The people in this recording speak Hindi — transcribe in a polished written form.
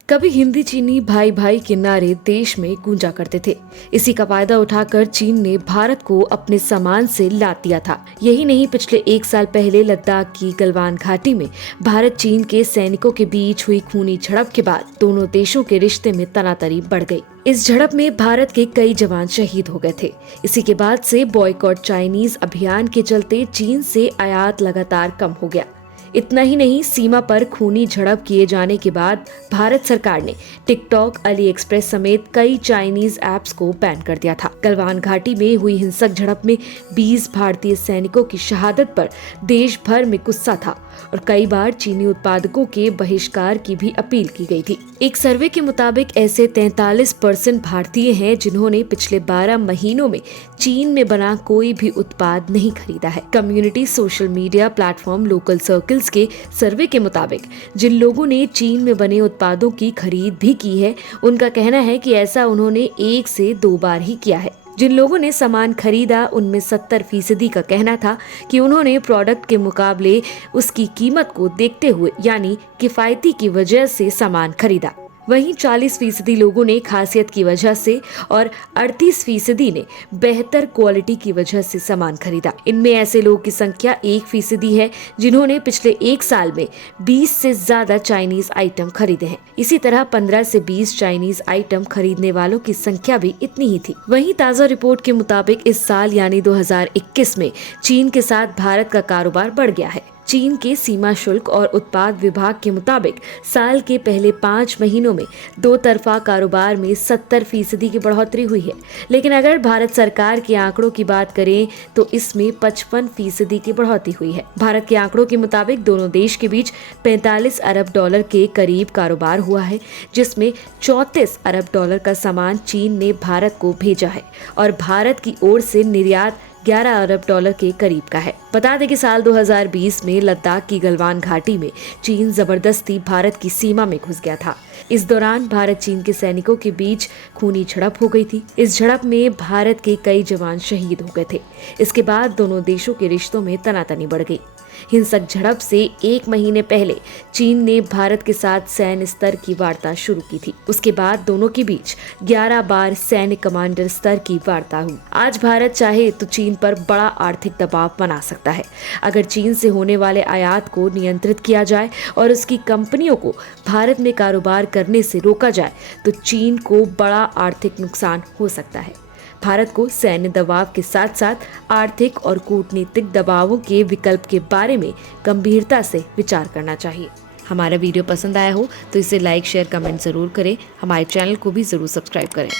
कभी हिंदी चीनी भाई भाई के नारे देश में गूंजा करते थे। इसी का फायदा उठाकर चीन ने भारत को अपने सामान से लाद दिया था। यही नहीं, पिछले 1 साल पहले लद्दाख की गलवान घाटी में भारत चीन के सैनिकों के बीच हुई खूनी झड़प के बाद दोनों देशों के रिश्ते में तनातनी बढ़ गई। इस झड़प में भारत के कई जवान शहीद हो गए थे। इसी के बाद से बॉयकॉट चाइनीज अभियान के चलते चीन से आयात लगातार कम हो गया। इतना ही नहीं, सीमा पर खूनी झड़प किए जाने के बाद भारत सरकार ने टिकटॉक, अली एक्सप्रेस समेत कई चाइनीज ऐप्स को बैन कर दिया था। गलवान घाटी में हुई हिंसक झड़प में 20 भारतीय सैनिकों की शहादत पर देश भर में गुस्सा था और कई बार चीनी उत्पादकों के बहिष्कार की भी अपील की गई थी। एक सर्वे के मुताबिक ऐसे 43% भारतीय हैं जिन्होंने पिछले 12 महीनों में चीन में बना कोई भी उत्पाद नहीं खरीदा है। Community social media platform local circles के सर्वे के मुताबिक जिन लोगों ने चीन में बने उत्पादों की खरीद भी की है, उनका कहना है कि ऐसा उन्होंने 1 से 2 बार ही किया है। जिन लोगों ने सामान खरीदा उनमें 70% का कहना था कि उन्होंने प्रोडक्ट के मुकाबले उसकी कीमत को देखते हुए यानी किफायती की वजह से सामान खरीदा। वहीं 40% लोगों ने खासियत की वजह से और 38% ने बेहतर क्वालिटी की वजह से सामान खरीदा। इनमें ऐसे लोगों की संख्या 1% है जिन्होंने पिछले 1 साल में 20 से ज्यादा चाइनीज आइटम खरीदे हैं। इसी तरह 15 से 20 चाइनीज आइटम खरीदने वालों की संख्या भी इतनी ही थी। वहीं ताजा रिपोर्ट के मुताबिक इस साल यानी 2021 में चीन के साथ भारत का कारोबार बढ़ गया है। चीन के सीमा शुल्क और उत्पाद विभाग के मुताबिक साल के पहले 5 महीनों में 2 तरफा कारोबार में 70% की बढ़ोतरी हुई है। लेकिन अगर भारत सरकार के आंकड़ों की बात करें तो इसमें 55% की बढ़ोतरी हुई है। भारत के आंकड़ों के मुताबिक दोनों देश के बीच 45 अरब डॉलर के करीब कारोबार हुआ है, जिसमें 34 अरब डॉलर का सामान चीन ने भारत को भेजा है और भारत की ओर से निर्यात 11 अरब डॉलर के करीब का है। बता दें कि साल 2020 में लद्दाख की गलवान घाटी में चीन जबरदस्ती भारत की सीमा में घुस गया था। इस दौरान भारत चीन के सैनिकों के बीच खूनी झड़प हो गई थी। इस झड़प में भारत के कई जवान शहीद हो गए थे। इसके बाद दोनों देशों के रिश्तों में तनातनी बढ़ गई। हिंसक झड़प से 1 महीने पहले चीन ने भारत के साथ सैन्य स्तर की वार्ता शुरू की थी। उसके बाद दोनों के बीच 11 बार सैन्य कमांडर स्तर की वार्ता हुई। आज भारत चाहे तो चीन पर बड़ा आर्थिक दबाव बना सकता है। अगर चीन से होने वाले आयात को नियंत्रित किया जाए और उसकी कंपनियों को भारत में कारोबार करने से रोका जाए तो चीन को बड़ा आर्थिक नुकसान हो सकता है। भारत को सैन्य दबाव के साथ साथ आर्थिक और कूटनीतिक दबावों के विकल्प के बारे में गंभीरता से विचार करना चाहिए। हमारा वीडियो पसंद आया हो तो इसे लाइक, शेयर, कमेंट जरूर करें। हमारे चैनल को भी जरूर सब्सक्राइब करें।